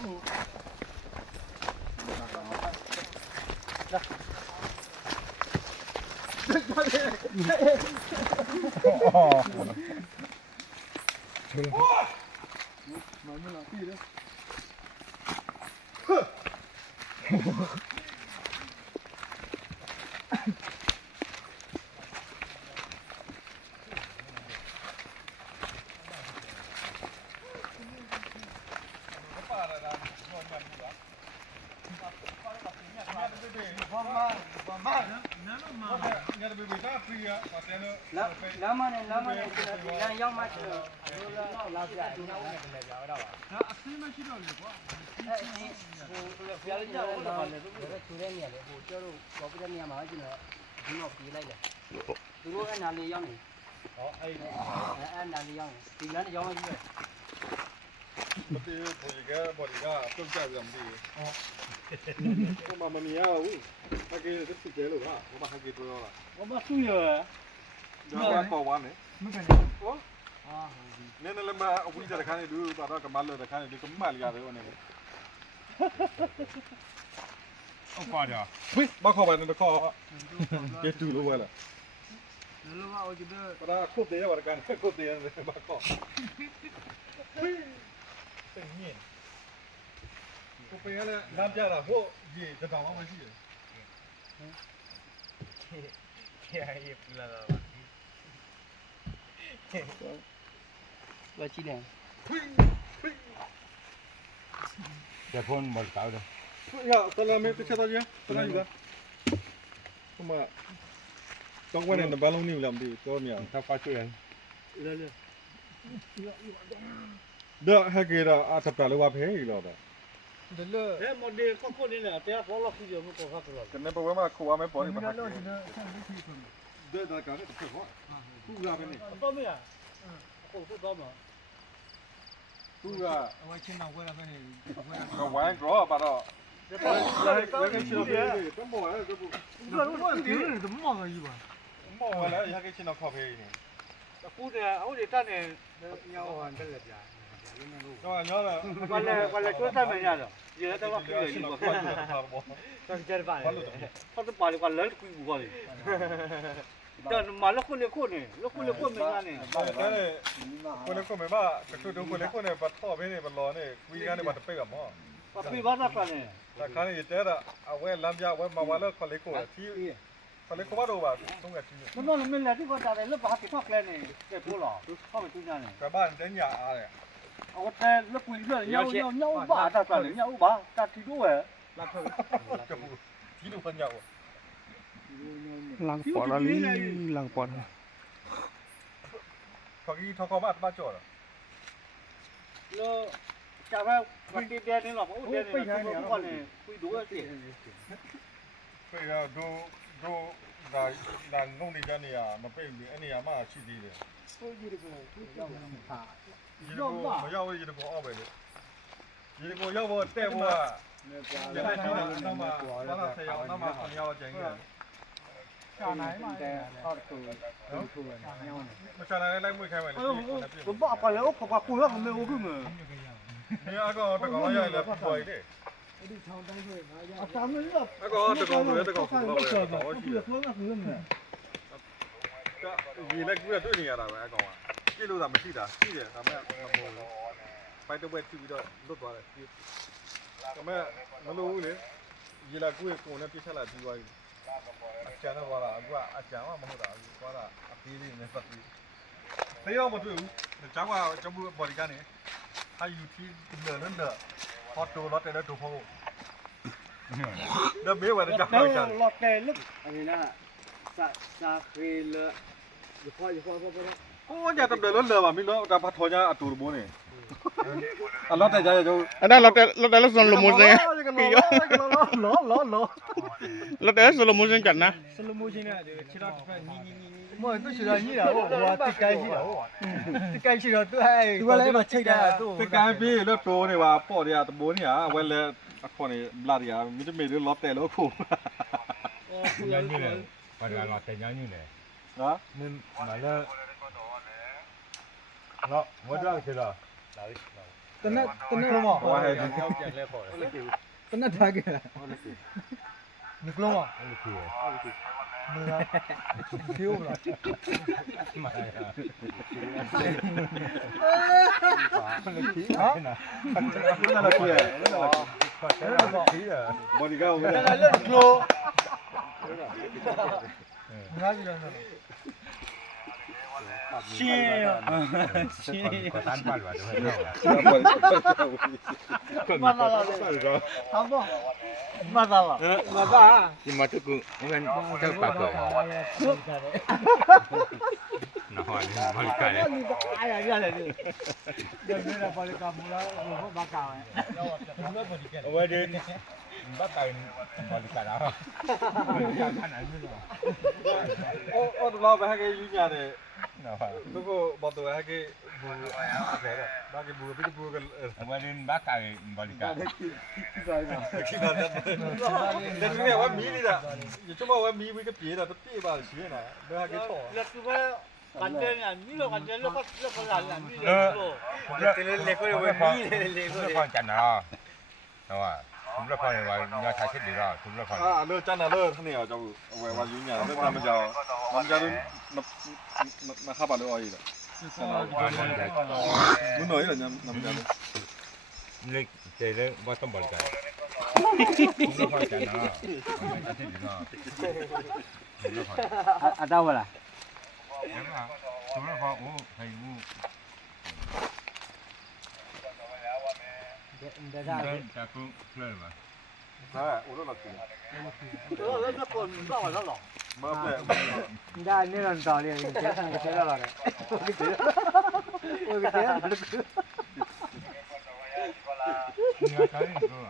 ရောက်မှချလို့လာပြတယ်။ဒါအဆင်းမရှိတော့လေကွာ။ဟိုပြရကြတော့လေသူတို့ချူတဲ့နေရာလေဟိုကျောတို့ဘောပြတဲ့နေရာမှာကျတော့ဒီတော့ပြေးလိုက်တယ်။သူတို့အနာလေးရောက်နေ။ဟောအဲ့နာလေးရောက်နေ။ဒီလမ်းရောက်မှကြီးပဲ။မပြေဘူးဒီကဘော်ဒီကတုတ်ကြပြန်ပြီ။ဟောမမနီရဘူး။အကေတက်စီကျဲလို့ဟာဟိုမှာဟကေတွေ့ရောလား။ဟောမဆူရ။ဒါကပေါ်ဝမ်းနေ။မကန်။ဟောအာဟုတ်ပြီ။နည်းနည်းလေးမအဝိဇ္ဇာတခါနေလူတော့ကမလို့တခါနေလူကမလျရတယ်ဟိုနေ။အော်ပါကြ။ဝိမခေါ်ပါနဲ့ခေါ်။ကျေတူလို့ဝဲလား။လောကအိုကြည့်။ပဒါခုတ်တယ်ရပါကန်ခုတ်တယ်ရမခေါ်။ဝိတင်မြင်။ကိုပေးရတဲ့လမ်းပြတာဟိုဒီတကောင်မှမရှိဘူး။ကျေရပလာတော့ဝချီတယ်။ဒါဖုန်းမကောက်တော့။ရဆလာမေတချက်တော့ရ။ဆလာယူလား။ဟိုမှာတော့ဝင်နေဘလုံးနေလားမသိဘူးတော့မြောင်တော့ဖတ်ချွေ။လဲ။ဒါဟကေရာအထပ်တယ်လို့ဖဲရီလို့တော့။ဒါလေအဲမော်ဒယ်ကိုနေတယ်တဲ့ဘောလောက်ကြည့်ရမှုတော့ကတော့။ကနေပေါ်မှာခေါ်ရမယ်ပေါ်နေပါ။ဒါတော့ဒီဆန်ပြီးပြီ။ဒါကတော့တစ်ခါ။ခုလာပဲနေ။တော့မရ။ဟုတ်တော့မှာသူကဝိုင်းချင်းတော့ဝဲရပဲနေဝိုင်း draw ပါတော့လည်းချင်းတော့တယ်တော့မော်လည်းတော့ဘူးကတော့ဒီလိုတော့မော်ကြီးပါမော်လည်းရခဲ့ချင်းတော့ခေါ်ဖေးနေအခုတည်းဟုတ်တယ်တက်နေညောင်းဟန်တက်လက်ပြတော့ညောတာဘာလဲကျွတ်တက်မရတော့ဒီတော့ကြည့်ရပါဘာတော့ကြရပါလေဟုတ်တယ်ပါလေကလည်းကူဘူးပါလေတော့မလောက်ခုလေခုနေလောက်ခုလေခုမင်းကနေဒါလည်းကိုလည်းကိုမမကတူတူကိုလည်းကိုလည်းပတ်တော့ဘင်းနေဘလောနဲ့ကွီးကနေပတ်ပိတ်ကမောပပိဘာသာကနေဒါခါနေတဲတာအဝဲလမ်းပြဝဲမဝါလဲခလေးကိုတီခလေးကိုတော့ပါသုံးကတီးမမလည်းဒီကတော့လည်းဘာကိတော့ကလည်းနေပို့လားဟောမတူညာနေကဘာတင်းညာအားတယ်အော်တဲလောက်ကွီလွတ်ညောင်းပါတာကလည်းညောင်းပါတာတီတော့လာထွက်တီးလို့ဖန်ညာlang pot ali lang pot Pagi thoko ba ba cho rồi lo chả phải vấn đề đen nên là có đen này nó còn này quy đủ là gì bây giờ do là nông đi ra này à mà bây giờ anh này mà chỉ đi đấy gì đâu mà giao gì đâu có ở vậy đấy gì đâu giao vào tè vào giờ này nó mà nó là thầy nó mà còn giao chén rồi chả này mà có được từ nhau này mà chả này lấy mũi khai mày tôi bỏ qua lỡ qua cùi không mấy ô cứ màนี่อาก็ตะกอนใหญ่แล้วปล่อยดิอาจารย์นี่แบบอาก็ตะกอนเลยตะกอนฟูแล้วเลยโอ้ยเพื่อนก็คือเนี่ยก็ยีเล็กกูတွေ့နေရတာပဲအကောင်ကကြည့်လို့သာမရှိတာရှိတယ်ဒါပေမဲ့မဟုတ်ဘူးဖိုက်တော့ဝက်ကြည့်ပြီးတော့လွတ်သွားတယ်ဒါပေမဲ့မလို့ဘူးလေยีလာကူရဲ့ကိုနဲ့ပြစ်ချက်လာပြီးသွားပြီအကျန်တော့သွားတာအခုကအကျန်မှမဟုတ်တာအခုသွားတာအသေးလေးနဲ့ပတ်ပြီးသေရောမတွေ့ဘူးကျောင်းကကျောင်းဘူးဘော်ဒီကနေ还有天冷冷的，好多老在那做泡沫，那没玩的家伙讲。老在那，哎呀，啥黑了，一花。我家他们冷冷嘛，没冷，咱把拖家多了么呢？啊，老在家就。ada lo slow motion ya lo te slow motion kan na slow motion ya de chira mo tu chira ni la wa ti kai chi la ti kai chi lo tu ai tu la ma chai da tu ti kai bi lo to ne wa po de ya bo ni ya we le a kho ni bla ya mi te me de lo te lo phu nhá như này và là cái nhá như này đó nên mà nó mới ra cái đó တနက်လုံးမ ဟိုဟဲ့ဒီကြောက်ပြန်လဲခေါ်တယ် တနက်ထားခဲ့လားဒီကလုံးမ အဲ့လိုဖြစ်ရ မလားဖြိုးမလား မှန်ရ ဟာ ဟာနာ ဘယ်လာပြည့်လဲ ဘောဒီကောင်း တနက်လက်ကလိုငါကြည့်ရအောင်ရှင်းရရှင်း ကိုတန်းပါလို့တော့ဟုတ်လား မလာလာလေဟာဘောမလာလာမပါ ဒီမှာတူကူငန်းတော့ပါတော့နော်ဟာလေဘာလို့ကလဲ အားရရတယ်လေဒီနေ့ပါလေကမလာဘောဘာကာဝဲတော့ဘယ်ဘောဒီကဲ ဝဲဒီဘာကိုင်ဘာလို့ကလာကြာခဏနေလို့ အော်တော့ဘာဟဲ့ယူညာတယ် နော်ဟာ သူကဘောတော့ဟဲ့ဘူအဲ့ဒါဘာကဘူပြီးဘူက ဝဲဒီဘာကိုင်ဘာလို့က ခိနာတယ်တဲ့နေ့ဝမီးနေတာကျမဝမီးပြီးကပြေးတာတပြေးပါရှင်းတာဘာကချော လက်သူပဲကန်တဲ့ညာမီလို့ကန်တဲ့လောကလာလာမီလို့ တယ်လေကိုဝဲမီလေကိုခေါ်ကြနော်ဟုတ်ပါသူတို့ခေါ်ရင်ဘာညထားချစ်တယ်တော့သူတို့ခေါ် အာလို့ကျန်တာလို့ခဏရောကြောက်ဝဲဝယူညာတော့မကြောက်မကြောက်မခါပါလို့အော်ရည်လားဆန္ဒဘူးနော်ရညမကြောက် လေတယ်လေဘာတော့ဘာလို့ကသူတို့ခေါ်ကြနော်ညထားချစ်တယ်တော့သူတို့ခေါ် အတော့လား ရမှာသူတို့ခေါ်ဦးခိုင်ဦး ဒါ တကူဖလဲပါ ဟာဦးလို့လာကူ တော့လည်းကောတော့လာလာ မပလက် ဒါနေတော့တော်လေးကျန်တဲ့ကျလာလာတယ်ဟုတ်ကဲ့ဟုတ်ကဲ့ ညထားရင်တော့ဝါ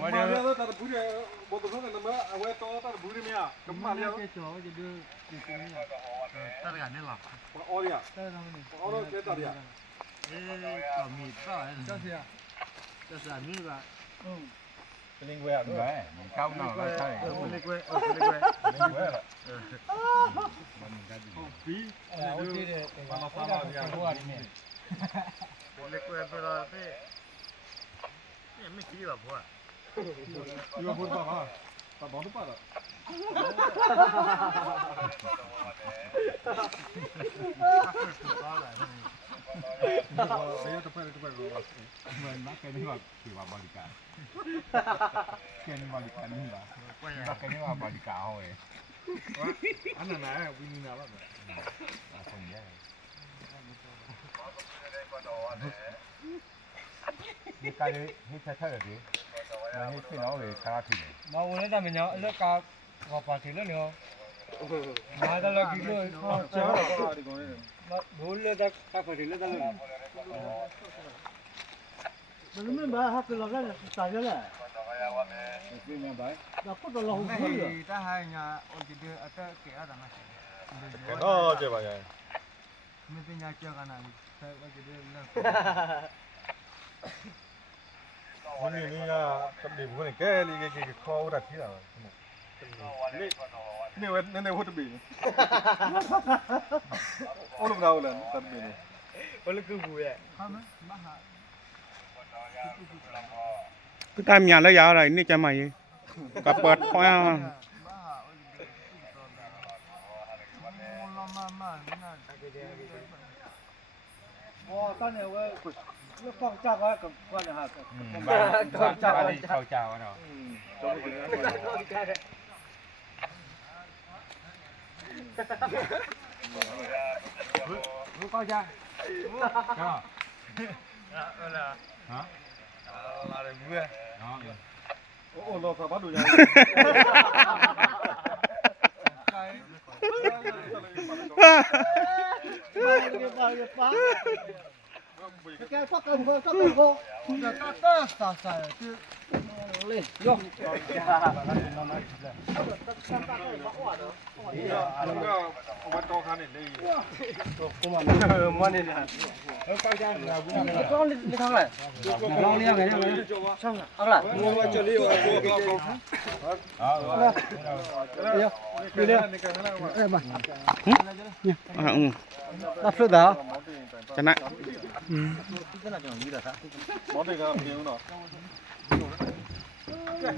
မာ ရ ရတော့တာဘူးရဘောတော့နမအဝဲတော့တာဘူးရမြာကမရ ကျော်ကျဒူဒီစင်းရတာကနေလာ အော်ရ တဲ့တော့နေ အော်တော့တဲ့တာရ တော့မီတော့ဆက်စရာဆက်စရာမီပါ ကလင်းဝဲရတော့ ပဲကောင်းတော့လိုက်ဆိုင် ဟိုလေကွယ်ဟိုလေကွယ် ကလင်းဝဲလား ပြီးဟိုတည်တယ်ဘာမှဖားမရဘူးဟိုကနေဟိုလေကွယ်ပြလာတဲ့မင်းကြီးပါဘွာ ဒီဘောပါဟာတာဘောတော့ပါတော့ဘယ်တော့ဖက်တော့တော့ มันนักกันนี่ว่าคือว่าบริการเก่งบริการนี่ว่านักกันนี่ว่าบริการเฮาเอ้ อันนั้นนะวินินาแล้ว คนเยอะဒီကလေးဟိချက်ချက်ရည်မဟိဖြစ်တော့လေခါဖြစ်တယ် မဝင်တဲ့မညာအလက်ကဟောပါသေးလို့နော်မာဒလကီလို ကျောင်းတော့ဒီကောင်လေး ဘိုးလက်တက်ဖတ်တယ်လက်တက်လို့ဘယ်လိုမှဟာကလောကလည်းစာရလားဒီမှာဘာတော့တော့လောဟုတ်ပြီတာဟိုင်ညာဟိုဒီအတက်ကေရတာမရှိ တော့ကြပါရဲ့ မင်းညာကြောက်ကနာဆက်ပါကြည့်လက် ဘုန်းကြီးကတပည့်ဘုန်းကြီးကဲလေးကခေါ်တာဖြစ်တာနေဝနေဟုတ်ပြီအော်လို့တော့လည်းတပည့်နေ ဘယ်လိုကူရဲ့ဟာမမဟာ cứ tay nhà lấy giá này nít cho mày cặp bật khoa မဟာလောမမနာတကယ်တည်းဘောတန်းနေဝဲကိုဖောက်ကြပါကဘာလဲဟာ บ้านเข้าเจ้าเข้าเจ้าเนาะ ကျောင်းပြန် ဘူးကောက်ကြ ก็ ဟုတ်လား ฮะ လာတယ်ဘူးရဲ့ เนาะ အော်တော့ဘာလို့ရ ပါကဲဖတ်ကောကောကောကောတာတာစာစာ လေးရော ဝတ်တော်ခါနဲ့လေး ကိုမမနေလားကောင်းလေးထားလိုက်ကောင်းလေးရမယ်နော်ဟုတ်လား ဘောကကြလေးရောဘောကောင်း ရောဒီလေအဲ့မ အာ ဖတ်တာ ကျန်တဲ့ မော်တေကပြင်းတော့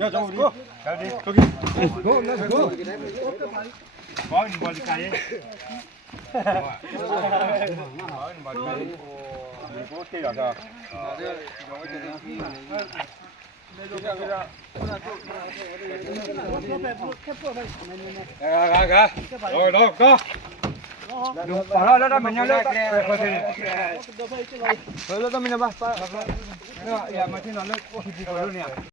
ရကြောင်းဒီ go let's go ဘောင်းဘောလီကာရဲ့ဘောင်းဘောလီကာရဲ့ဘောတေရတာ para la mañana la